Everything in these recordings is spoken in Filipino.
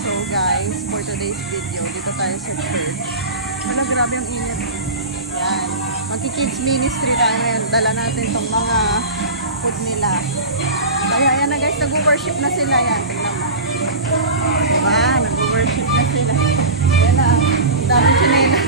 So guys, for today's video, dito tayo sa church. Wala, grabe ang init. Yan. Magki-kids ministry tayo ngayon. Dala natin itong mga food nila. So ayan na guys, nag-worship na sila yan. Tingnan mo. Diba? Nag-worship na sila. Ayan na. Dami chinela.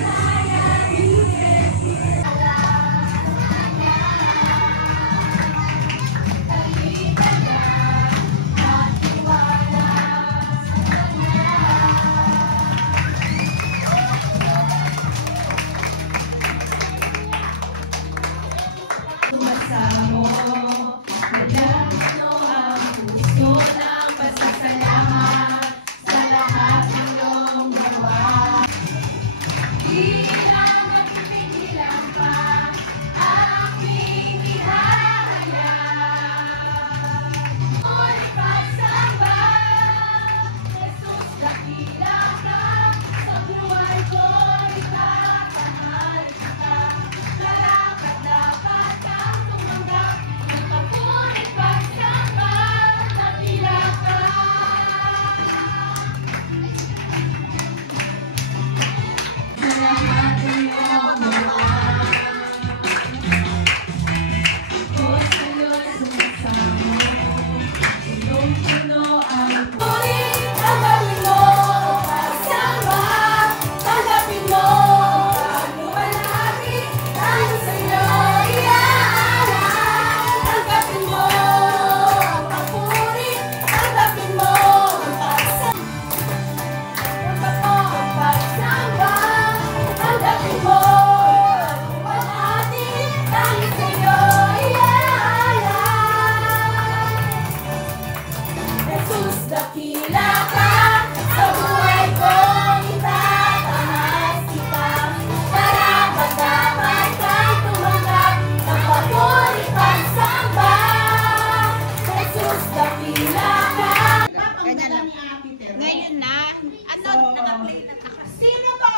Ngayon na, ano, naka-play na ako. Sino to?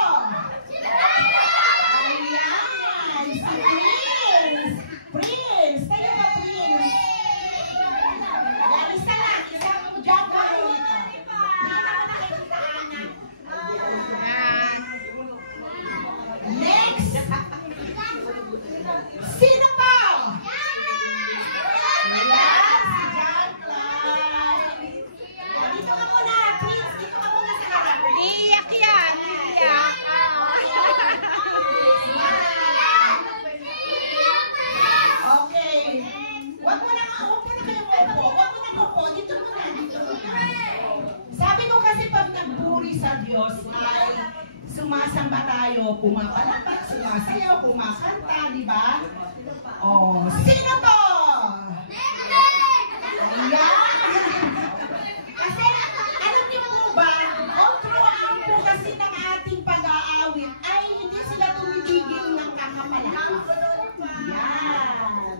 Ayan! Si Prince! Prince! Tayo ba, Prince? Yan, isa lang. Isa mo dyan ka. Hindi na nakikita, anak. Next! Sino to? Iyak yan, iyak. Okay. Huwag mo na kayo upo. Huwag mo na upo. Dito mo na. Sabi ko kasi pag nagpuri sa Diyos ay sumasamba tayo, pumapalakpak, sumasayaw, kumakanta, di ba? Oh, sino to? Ayan. Kasi, alam niyo mo ba, ang tuwaan po kasi ng ating pag-aawit ay hindi sila tumibigil ng kakapalakpak. Yan.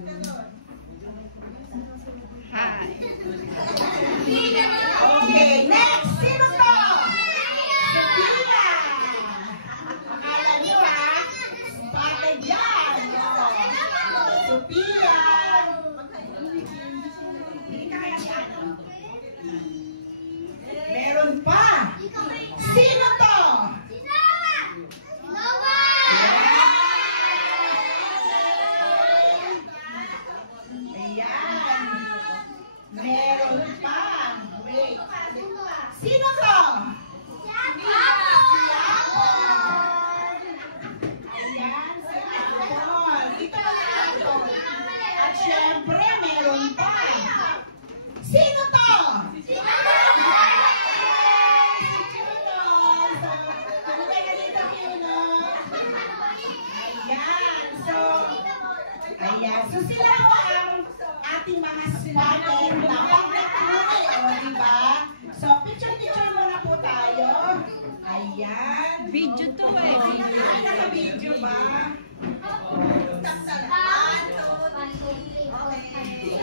Hi. Okay, next. Sino to? Sophia. Akala niyo spotted yan. Sophia. Meron pa. Sino to? Ayan. Meron pa. Wait. Sino to? Ayan, si Apple. Dito na natin. At syempre, meron pa. Sino to? Ayan. So sila po ang ating mga spotted na pag-nagpuri, o diba? So picture-picture muna po tayo. Ayan. Video to eh. Ay, naka-video ba?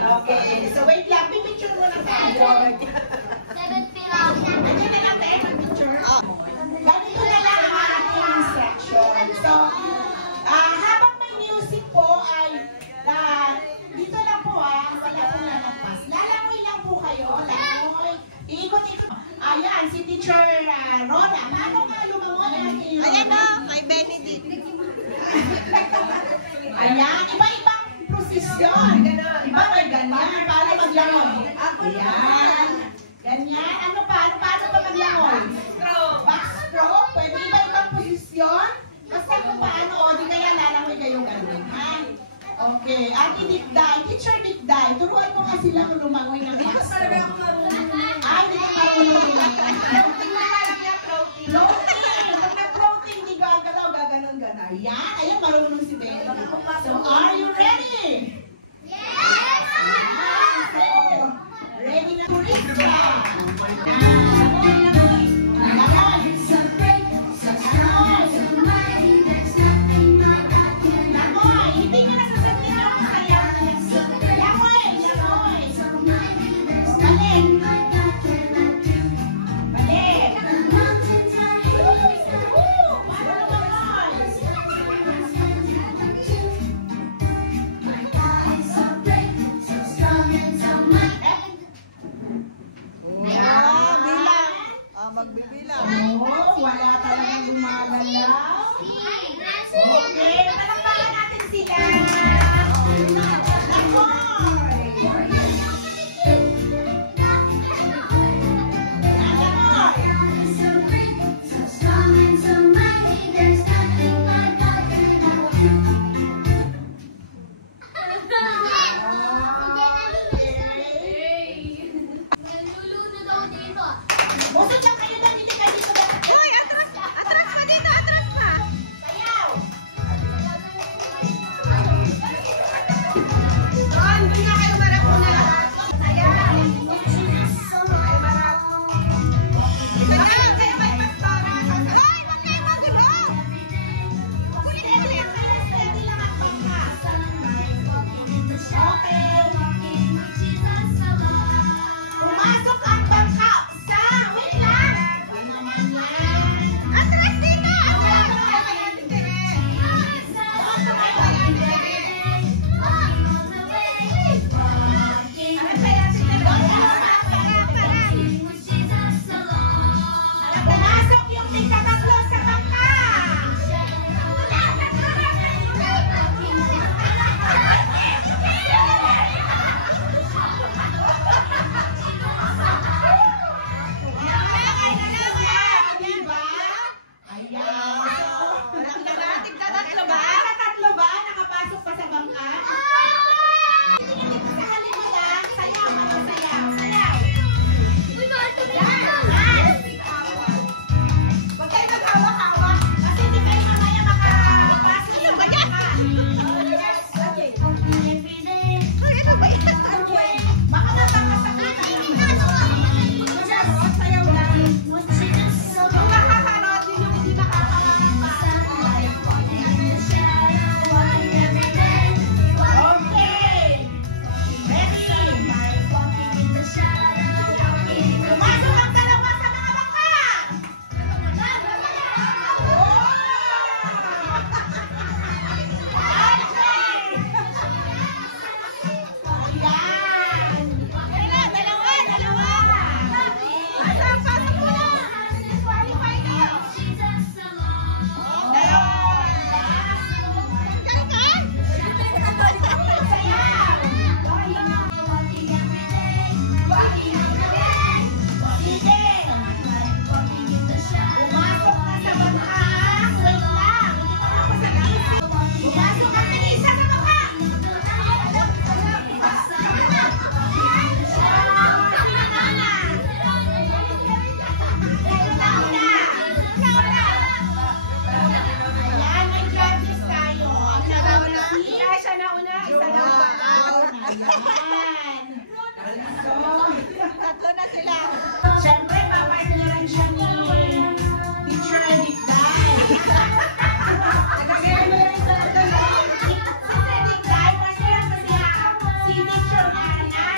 Okay. So wait lang, picture muna tayo. Ano na lang tayo picture? Ganito na lang ang ating section. So, habang may music po ay dito lang po wala pong lalagpas. Lalangoy lang po kayo. Iikot-ikot. Ayan, si Teacher Rona, paano nga lumangon natin? Ayan o, kay Benedict. Ayan, iba-ibang prosesyon. Iba may ganyan, paano maglangoy? Ayan. Ganyan, ano pa? Paano ba maglangoy? Backstroke. Pwede iba-ibang posisyon. Basta kung paano, o di kaya lalangoy kayong ganun. Ha? Okay, Ate Dikday, Teacher Dikday, turuan mo nga silang lumangoy ng backstroke. Ay, hindi ka marunong lumangoy. Floating! Pag na-floating, hindi gagalaw, gaganon-ganon. Ayan, ayan, marunong si Benny. So, are you ready? Yes! So, ready na turista. Magbibilang. Oh, wala talagang gumagalaw. Okay, palakpakan natin sila. Busog lang kayo na, hindi kayo dito. Uy, atras pa dito, atras pa. Sayaw! Doon, doon na kayo marap muna lahat. Ayan. Ay, marap. Ayan, kayo may pastora. Hoy, wag kayo magulo. Steady lang kayo, steady lang ang bangka. Okay. Pumasok ang bangka sa, wait lang. Wait naman yan. Atras dito. Atras pa kayo, Ate Tere. Pumasok yung tingkatatlo sa bangka. Diba? Ayan. Tigtatlo ba? Tatlo ba? Nakapasok pa sa bangka? Sa halip mo lang. Sayaw, ano, sayaw, sayaw. Huwag kayo maghawak-hawak. Kasi hindi kayo mamaya makapasok sa bangka. Okay. Ay, ano ba yan? Baka napakasakit. Sayaw lang. Kung nakakaroon din yung hindi nakakapasok. Okay. Ready? Pumasok ang dalawa sa mga bangka. Ayan. Dalawa. Pasok muna. Qualify na. Pumasok na sa bangka. Wait lang. Pumasok ang isa sa bangka. Ayan, may judges tayo. Ang nauna. Siya na una. Isa lang ba? Ayan. So, Tatlo na sila. syempre, papartneran siya ni Teacher Dikday. Nagagaya mo lang sa Teacher Dikday, partneran pa niya si Teacher Ana.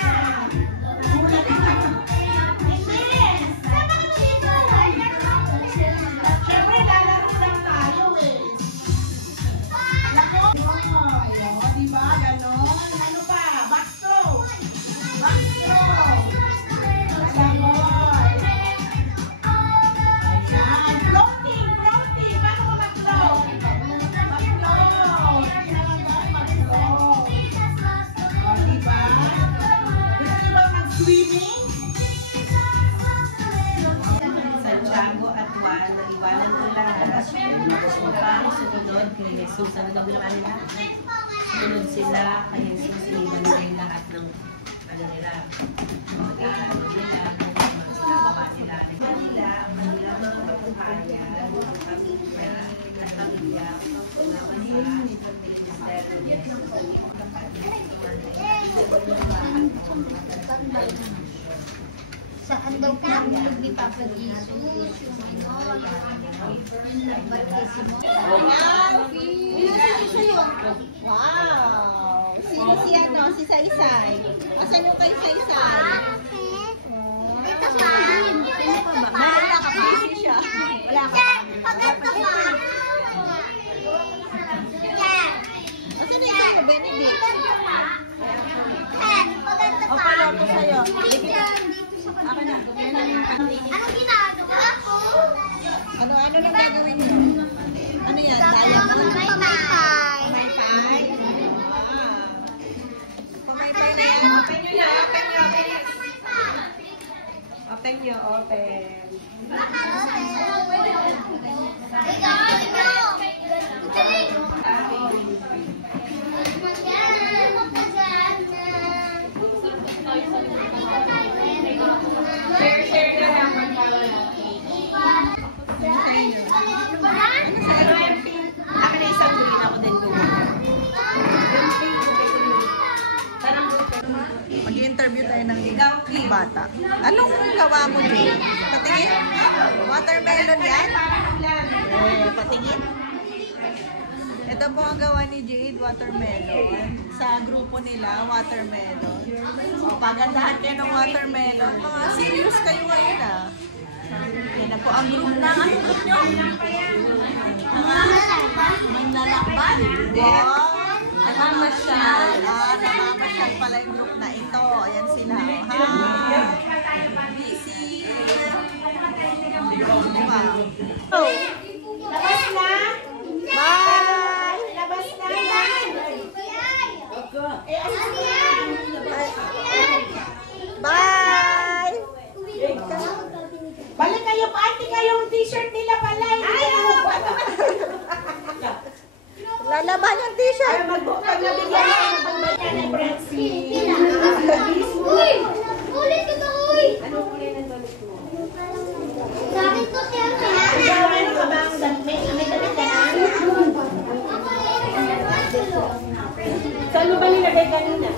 Hindi. Sama ka dito. Syempre, lalaro lang tayo eh. Lako. Ayun, diba? Ganon. Ano pa? Backstroke. Backstroke. sumunod kay Jesus. Ano daw ginawa nila? Sumunod sila kay Jesus. Iniwan nila yung lahat ng ano nila. Mag-aaral nila. Magawa nila. Manila, Manila mga kabuhayan. Pamilya. Saan daw kami ni Papa Jesus, yung baptismo. Wow! Sino si ano? Si Saysay. Asan yung kay Saysay? Ito pa. Ito pa. Wala ka pa. Busy siya. Wala ka pa. Pagkat pa. Asan na ikaw, Benedict? O, pala ko sa'yo. Akin na. Anong ginagawa ko? Ano lang gagawin niyo? Ano yan? Dayang lang? Pamaypay. Pamaypay? Wow. Pamaypay na yan. Open nyo na. Open nyo. Open nyo. Open. Share na lang. Ano sa inyo? Akin na isang green ako din doon. Mag-interview tayo ng bata. Anong gawa mo, Jade? Patingin? Watermelon yan? Patingin? Ito po ang gawa ni Jade, watermelon. Sa grupo nila, watermelon. O, pagandahan kayo ng watermelon. Mga serious kayo ngayon, ah. Yan na po ang group na. Ang group nyo? May nalakban. Wow! Namamasyal. Namamasyal pala yung group na ito. Ayan sila. Hi! Busy! Wow. Labas na! Bye! Labas na! Bye! Balik kayo, pati kayong t-shirt nila pala. Lalaban yung t-shirt. Ay, magbukag na bigyan ng pagbanyan ng Francie. Uy! Ulit ito, uy! Ano kulay ng damit mo? Sa akin to, siya. Ikaw, ano ka ba ang damit? May damit ka na? Saan mo ba nilagay kanina?